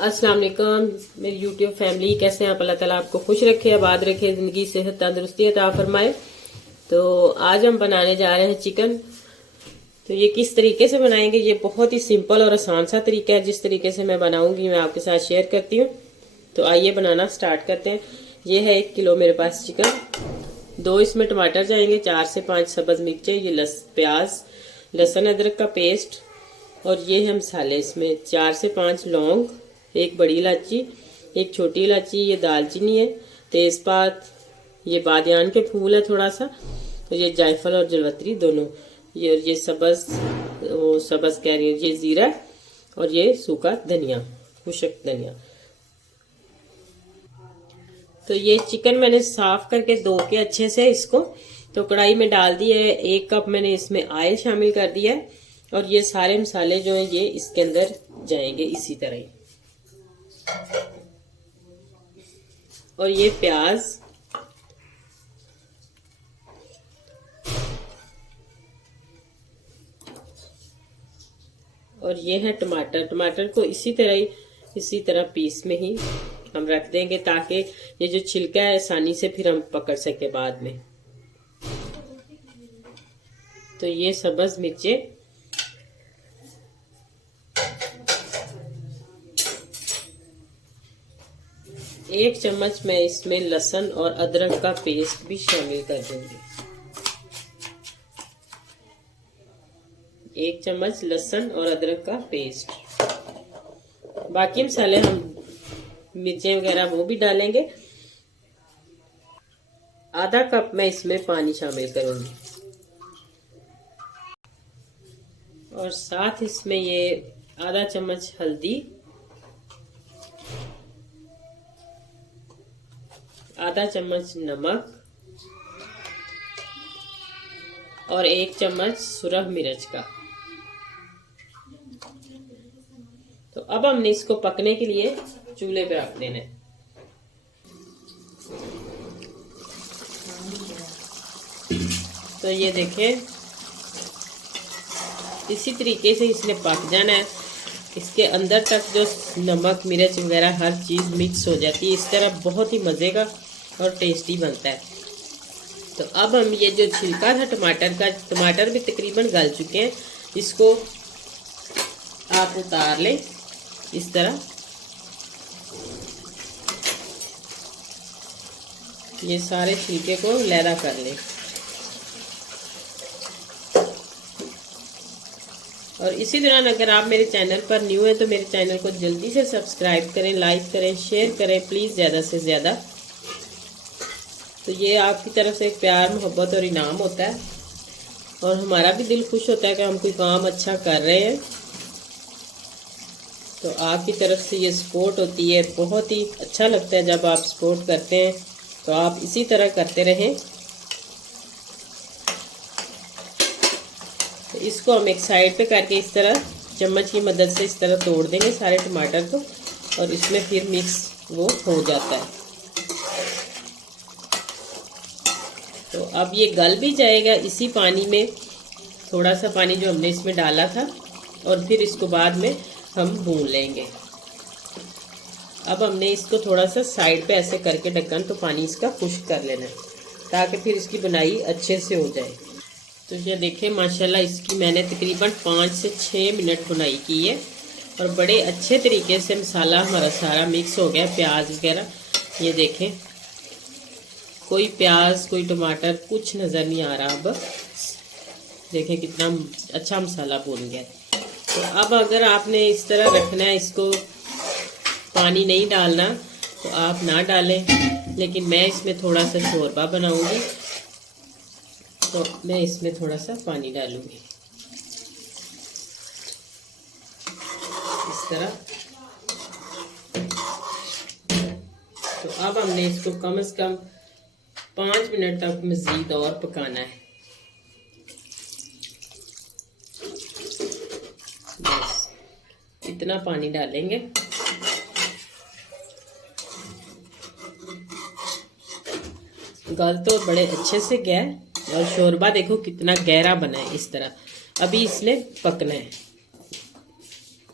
अस्सलाम वालेकुम मेरी यूट्यूब फैमिली, कैसे हैं आप? अल्लाह ताला आपको खुश रखे, आबाद रखे, जिंदगी सेहत तंदुरुस्ती अता फरमाए। तो आज हम बनाने जा रहे हैं चिकन। तो ये किस तरीके से बनाएंगे, ये बहुत ही सिंपल और आसान सा तरीका है। जिस तरीके से मैं बनाऊंगी मैं आपके साथ शेयर करती हूँ। तो आइए बनाना स्टार्ट करते हैं। ये है 1 किलो मेरे पास चिकन। 2 इसमें टमाटर जाएंगे, 4 से 5 सब्ज मिर्चें, ये प्याज, लहसुन अदरक का पेस्ट, और ये है मसाले। इसमें 4 से 5 लौंग, 1 बड़ी इलायची, 1 छोटी इलायची, ये दालचीनी है, तेज़पात, ये बादियान के फूल है थोड़ा सा, तो ये जायफल और जलवत्री दोनों, ये सब्ज कह रही हूँ, ये जीरा, और ये सूखा धनिया, खुशक धनिया। तो ये चिकन मैंने साफ करके धो के अच्छे से इसको तो कढ़ाई में डाल दिया है। 1 कप मैंने इसमें ऑयल शामिल कर दिया है, और ये सारे मसाले जो हैं ये इसके अंदर जाएंगे इसी तरह ही। और ये प्याज, और ये है टमाटर। टमाटर को इसी तरह पीस में ही हम रख देंगे, ताकि ये जो छिलका है आसानी से फिर हम पकड़ सके बाद में। तो ये सब्ज मिर्चें, एक चम्मच मैं इसमें लहसुन और अदरक का पेस्ट भी शामिल कर दूंगी। 1 चम्मच लहसुन और अदरक का पेस्ट। बाकी मसाले हम मिर्चें वगैरह वो भी डालेंगे। आधा कप मैं इसमें पानी शामिल करूंगी, और साथ इसमें ये आधा चम्मच हल्दी, आधा चम्मच नमक, और 1 चम्मच सुरख मिर्च का। तो अब हमने इसको पकने के लिए चूल्हे पे रख देना है। तो ये देखें, इसी तरीके से इसने पक जाना है। इसके अंदर तक जो नमक मिर्च वगैरह हर चीज़ मिक्स हो जाती है, इस तरह बहुत ही मज़े का और टेस्टी बनता है। तो अब हम ये जो छिलका था टमाटर का, टमाटर भी तकरीबन गल चुके हैं, इसको आप उतार लें इस तरह। ये सारे छिलके को लहरा कर लें, और इसी दौरान अगर आप मेरे चैनल पर न्यू हैं तो मेरे चैनल को जल्दी से सब्सक्राइब करें, लाइक करें, शेयर करें प्लीज़, ज़्यादा से ज़्यादा। तो ये आपकी तरफ से एक प्यार, मोहब्बत और इनाम होता है, और हमारा भी दिल खुश होता है कि हम कोई काम अच्छा कर रहे हैं। तो आपकी तरफ से ये सपोर्ट होती है, बहुत ही अच्छा लगता है जब आप सपोर्ट करते हैं। तो आप इसी तरह करते रहें। तो इसको हम एक साइड पे करके इस तरह चम्मच की मदद से इस तरह तोड़ देंगे सारे टमाटर को, और इसमें फिर मिक्स वो हो जाता है। तो अब ये गल भी जाएगा इसी पानी में, थोड़ा सा पानी जो हमने इसमें डाला था, और फिर इसको बाद में हम भून लेंगे। अब हमने इसको थोड़ा सा साइड पे ऐसे करके ढक्कन, तो पानी इसका खुश्क कर लेना है, ताकि फिर इसकी बुनाई अच्छे से हो जाए। तो ये देखें माशाल्लाह, इसकी मैंने तकरीबन 5 से 6 मिनट बुनाई की है, और बड़े अच्छे तरीके से मसाला हमारा सारा मिक्स हो गया, प्याज वगैरह। ये देखें, कोई प्याज कोई टमाटर कुछ नज़र नहीं आ रहा। अब देखें कितना अच्छा मसाला भून गया। तो अब अगर आपने इस तरह रखना है इसको, पानी नहीं डालना, तो आप ना डालें, लेकिन मैं इसमें थोड़ा सा शोरबा बनाऊंगी, तो मैं इसमें थोड़ा सा पानी डालूंगी इस तरह। तो अब हमने इसको कम से कम 5 मिनट तक मज़ीद और पकाना है। बस इतना पानी डालेंगे। गल तो बड़े अच्छे से गया, और शोरबा देखो कितना गहरा बना है इस तरह। अभी इसने पकना है।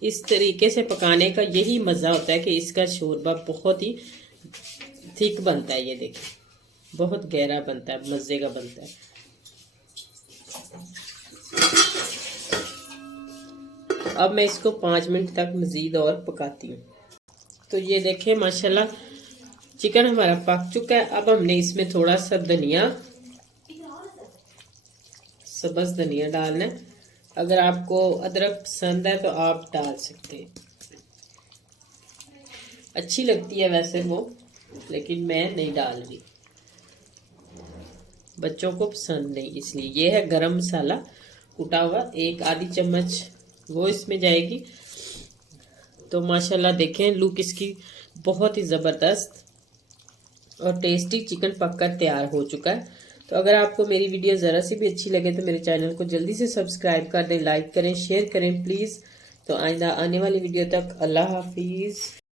इस तरीके से पकाने का यही मज़ा होता है कि इसका शोरबा बहुत ही थिक बनता है। ये देखिए बहुत गहरा बनता है, मज़े का बनता है। अब मैं इसको 5 मिनट तक मज़ीद और पकाती हूँ। तो ये देखें माशाल्लाह चिकन हमारा पक चुका है। अब हमने इसमें थोड़ा सा धनिया, सब्ज़ धनिया डालना है। अगर आपको अदरक पसंद है तो आप डाल सकते हैं, अच्छी लगती है वैसे वो, लेकिन मैं नहीं डाल रही, बच्चों को पसंद नहीं इसलिए। ये है गरम मसाला कुटा हुआ, 1 आधी चम्मच वो इसमें जाएगी। तो माशाल्लाह देखें लुक इसकी बहुत ही ज़बरदस्त और टेस्टी चिकन पककर तैयार हो चुका है। तो अगर आपको मेरी वीडियो ज़रा सी भी अच्छी लगे तो मेरे चैनल को जल्दी से सब्सक्राइब कर दें, लाइक करें, शेयर करें प्लीज़। तो आइंदा आने वाली वीडियो तक अल्लाह हाफिज़।